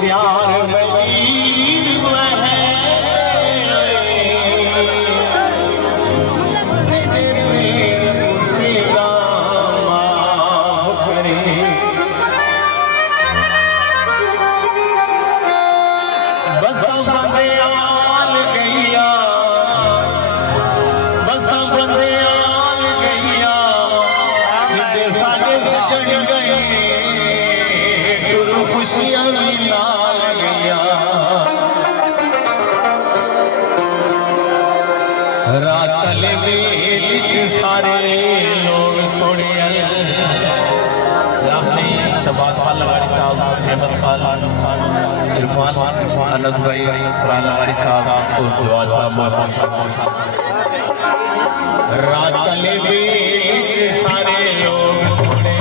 प्यार वही है रातले में सारे लोग सोने शबाद खान लगारी साहब, अहमद खान, इरफान, अनस भाई, फरहान लगारी साहब और जवाद साहब। रातले में सारे लोग सोने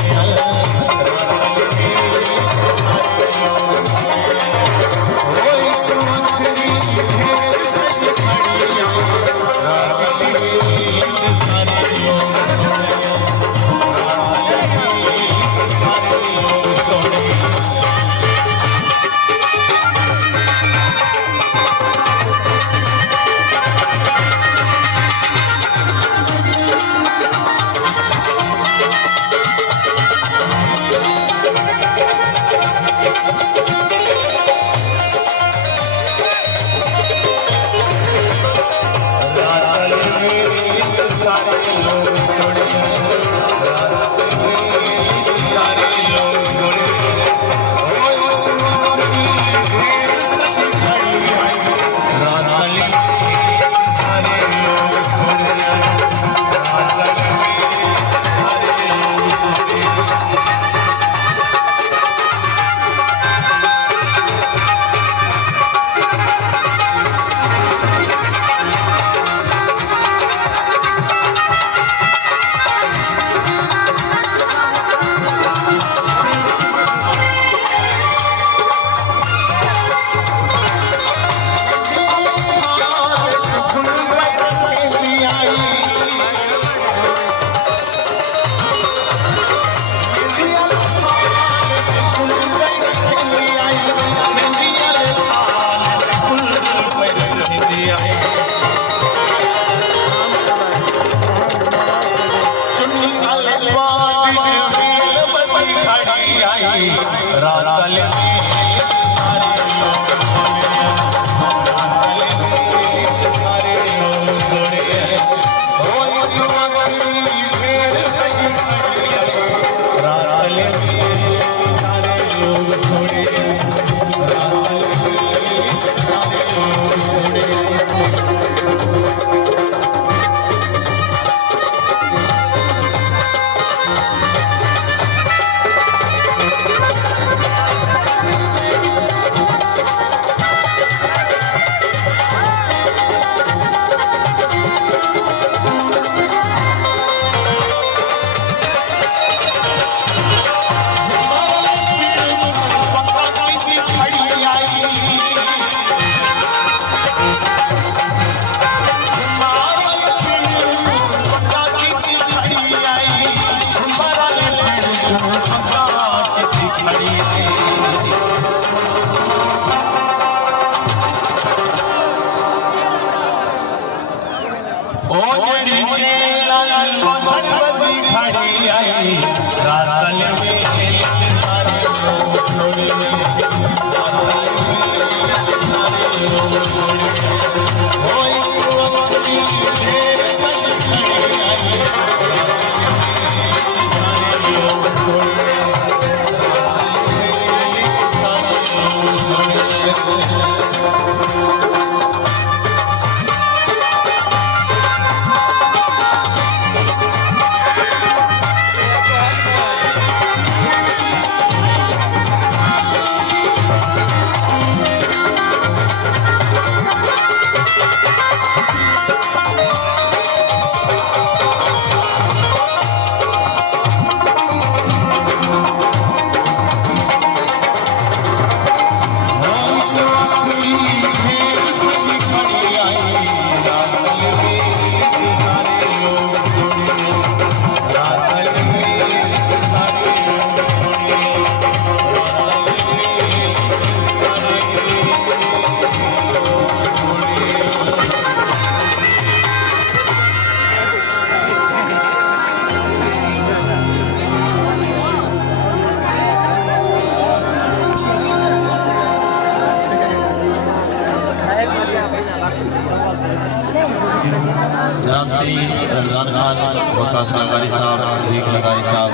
मुमताज लगारी साहब, सदीक लगारी साहब,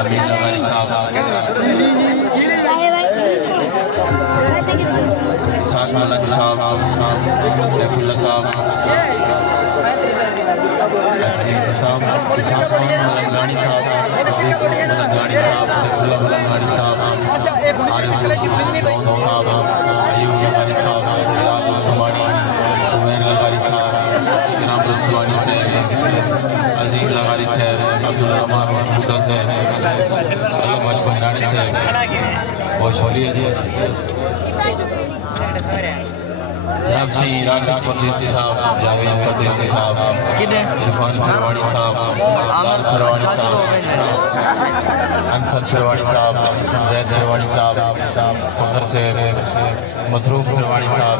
अमीन लगारी साहब, साथ मलक साहब, सैफुल्ला साहब, मलंगानी साहब, मलंगानी साहब, सैफुल्ला मलंगानी साहब, आरिफ साहब, अयूब लगारी साहब, बिलाल उस्मानी, उमैर लगारी साहब, इकराम रस्तवानी से, अजीम लगारी से, अब्दुल रहमान महमूदा से, अल्लाह मशहूरानी से, बहुत शुक्रिया जनाब सी राशिद परदेसी साहब, जावेद परदेसी साहब, इरफान फिरवाड़ी साहब, आमर फिरवाड़ी साहब, अंसर फिरवाड़ी साहब, जैद फिरवाड़ी साहब, फखर से मसरूफ फिरवाड़ी साहब,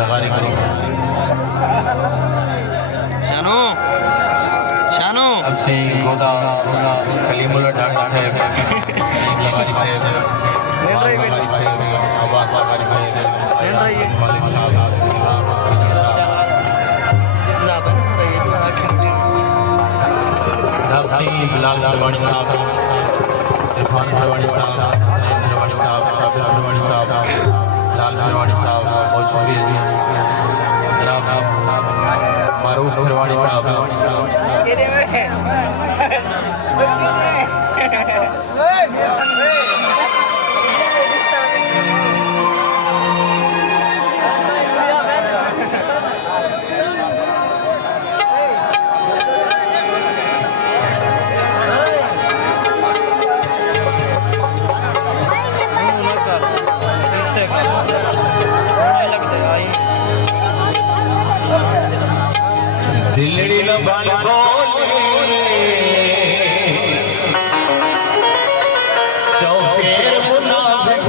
लगारी करो शानो शानो अब से गोदा कलीमुल्लाह डांगा साहब, लगारी साहब, लगारी साहब, अब्बास लगारी साहब, मालिक साहब, जनाब सिंह बिलाल फिरवाड़ी साहब, इरफान फिरवाड़ी साहब, सैद फिरवाड़ी साहब, शाबिर फिरवाड़ी साहब, लाल फिरवाड़ी साहब, बहुत शुक्रिया जनाब मारूफ फिरवाड़ी साहब, दिल्ली न बन बोले चौफेर मुनाफिक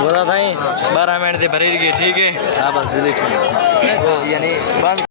बोला था 12 मिनट से भरी गई ठीक है। हाँ बस डिलीट यानी बंद।